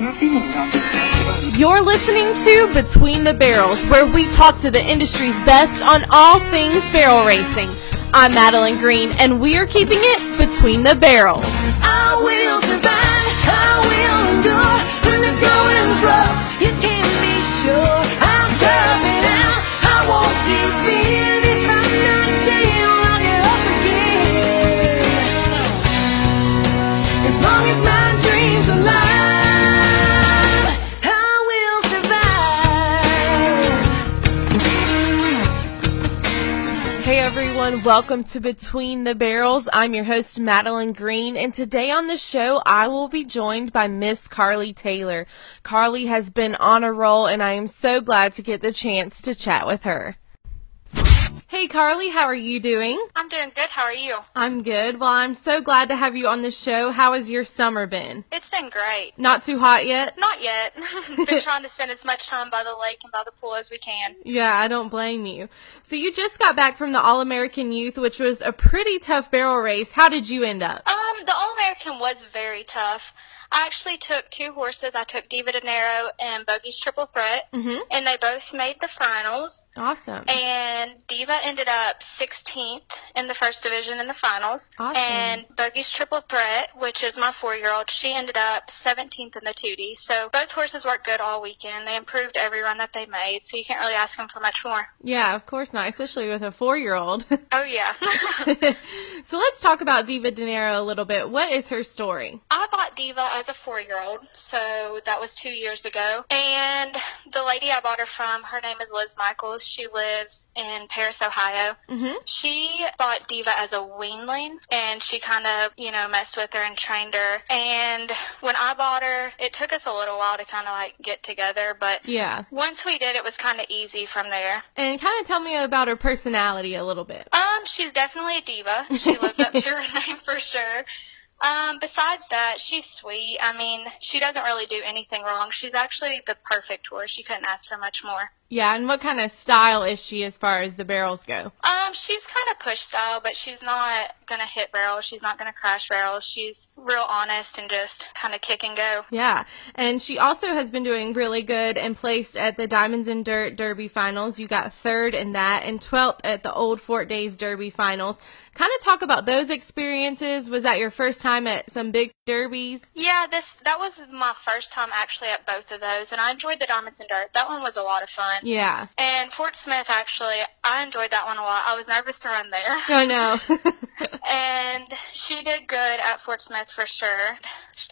You're listening to Between the Barrels, where we talk to the industry's best on all things barrel racing. I'm Madeline Green, and we are keeping it between the barrels. I will survive, I will endure when the going's rough. You can be sure I'm tough it out. I won't give in if I'm not down. I'll get up again. As long as my dreams are alive, I will survive. Hey everyone, welcome to Between the Barrels. I'm your host, Madeline Green, and today on the show, I will be joined by Miss Carly Taylor. Carly has been on a roll, and I am so glad to get the chance to chat with her. Hey Carly, how are you doing? I'm doing good. How are you? I'm good. Well, I'm so glad to have you on the show. How has your summer been? It's been great. Not too hot yet? Not yet. Been trying to spend as much time by the lake and by the pool as we can. Yeah, I don't blame you. So you just got back from the All-American Youth, which was a pretty tough barrel race. How did you end up? The All-American was very tough. I actually took two horses. I took Diva De Niro and Bogey's Triple Threat, and they both made the finals. Awesome. And Diva ended up 16th in the first division in the finals. Awesome. And Bogey's Triple Threat, which is my 4-year-old, she ended up 17th in the 2D. So both horses worked good all weekend. They improved every run that they made, so you can't really ask them for much more. Yeah, of course not, especially with a 4-year-old. Oh, yeah. So let's talk about Diva De Niro a little bit. What is her story? I bought Diva as a 4-year-old, so that was 2 years ago. And the lady I bought her from, her name is Liz Michaels. She lives in Paris, Ohio. She bought Diva as a weanling, and she kind of, messed with her and trained her. And when I bought her, it took us a little while to kind of, get together, but Yeah. once we did, it was kind of easy from there. And kind of tell me about her personality a little bit. She's definitely a diva. She lives up to her name for sure. Besides that, she's sweet. I mean, she doesn't really do anything wrong. She's actually the perfect horse. You couldn't ask for much more. Yeah, and what kind of style is she as far as the barrels go? She's kind of push style, but she's not going to hit barrels. She's not going to crash barrels. She's real honest and just kind of kick and go. Yeah, and she also has been doing really good and placed at the Diamonds and Dirt Derby Finals. You got 3rd in that and 12th at the Old Fort Days Derby Finals. Kind of talk about those experiences. Was that your first time at some big derbies? Yeah, that was my first time actually at both of those, and I enjoyed the Diamonds and Dirt. That one was a lot of fun. Yeah. And Fort Smith, actually, I enjoyed that one a lot. I was nervous to run there. I know. And she did good at Fort Smith for sure.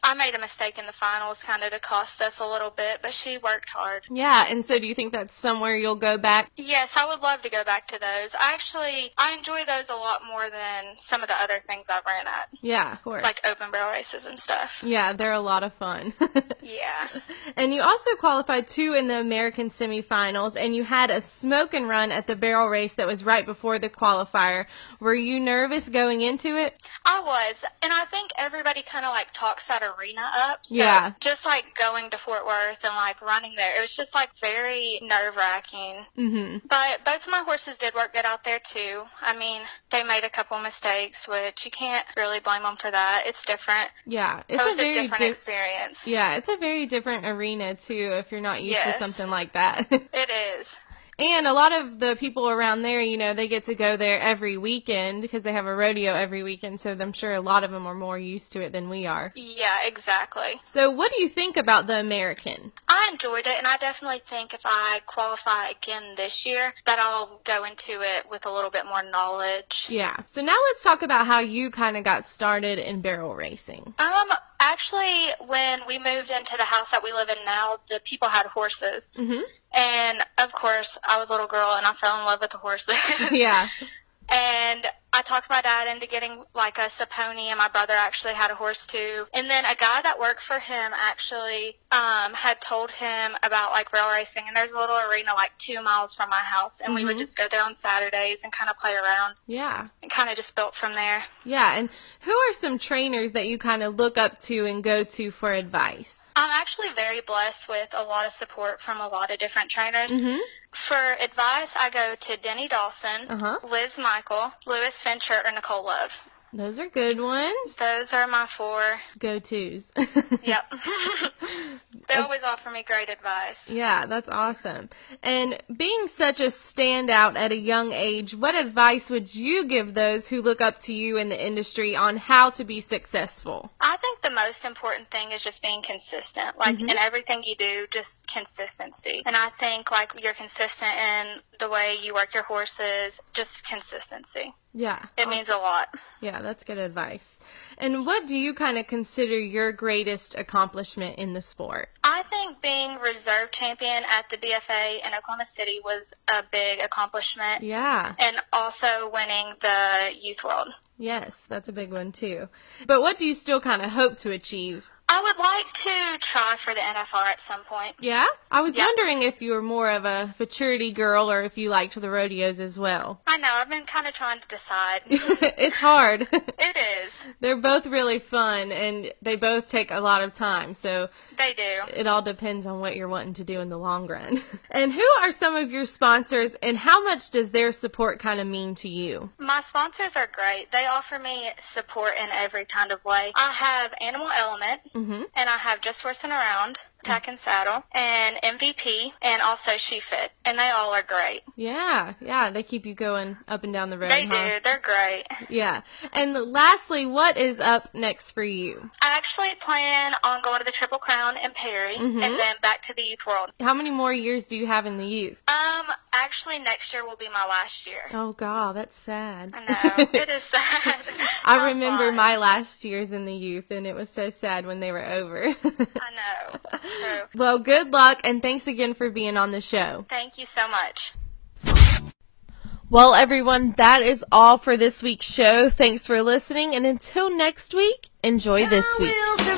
I made a mistake in the finals kind of to cost us a little bit, but she worked hard. Yeah, and so do you think that's somewhere you'll go back? Yes, I would love to go back to those. I enjoy those a lot more than some of the other things I've ran at. Yeah, of course. Like open barrel races and stuff. Yeah, they're a lot of fun. Yeah. And you also qualified 2 in the American semifinals, and you had a smoke and run at the barrel race that was right before the qualifier. Were you nervous going into it? I was, and I think everybody kind of talks that arena up. So Yeah. just going to Fort Worth and running there, it was just very nerve-wracking. But both of my horses did work good out there too. I mean, they made a couple mistakes, which you can't really blame them for that. It's different. Yeah, It was a different experience. Yeah, it's a very different arena too if you're not used to Yes. something like that. It is. And a lot of the people around there, they get to go there every weekend because they have a rodeo every weekend, so I'm sure a lot of them are more used to it than we are. Yeah, exactly. So what do you think about the American? I enjoyed it, and I definitely think if I qualify again this year, that I'll go into it with a little bit more knowledge. Yeah. So now let's talk about how you kind of got started in barrel racing. Actually, when we moved into the house that we live in now, the people had horses. And, of course, I was a little girl, and I fell in love with the horses. Yeah. And I talked my dad into getting us a pony, and my brother actually had a horse too. And then a guy that worked for him actually had told him about barrel racing, and there's a little arena 2 miles from my house, and we would just go there on Saturdays and kind of play around. Yeah. And kind of just built from there. Yeah, and who are some trainers that you kind of look up to and go to for advice? I'm actually very blessed with a lot of support from a lot of different trainers. For advice, I go to Denny Dawson, Liz Michael, Lewis Fincher, or Nicole Love. Those are good ones. Those are my 4 Go-tos. Yep. They always offer me great advice. Yeah, that's awesome. And being such a standout at a young age, what advice would you give those who look up to you in the industry on how to be successful? I think the most important thing is just being consistent. Like, in everything you do, just consistency. And I think, like, you're consistent in the way you work your horses, just consistency. Yeah. It means a lot. Yeah, that's good advice. And what do you kind of consider your greatest accomplishment in the sport? I think being reserve champion at the BFA in Oklahoma City was a big accomplishment. Yeah. And also winning the Youth World. Yes, that's a big one too. But what do you still kind of hope to achieve? I would like to try for the NFR at some point. Yeah? I was Yeah. wondering if you were more of a maturity girl or if you liked the rodeos as well. I know, I've been kind of trying to decide. It's hard. It is. They're both really fun and they both take a lot of time, so They do. it all depends on what you're wanting to do in the long run. And who are some of your sponsors and how much does their support kind of mean to you? My sponsors are great. They offer me support in every kind of way. I have Animal Element, and I have Just Horsing Around, Tack and Saddle, and MVP, and also She Fit, and they all are great. Yeah, they keep you going up and down the road, They huh? do. They're great. Yeah. And lastly, what is up next for you? I actually plan on going to the Triple Crown in Perry, and then back to the Youth World. How many more years do you have in the youth? Actually, next year will be my last year. Oh, God, that's sad. I know. It is sad. I Time remember flies. my last years in the youth, and it was so sad when they were over. I know. So, Well, good luck, and thanks again for being on the show. thank you so much. Well, everyone, that is all for this week's show. Thanks for listening, and until next week, enjoy this week. I will survive.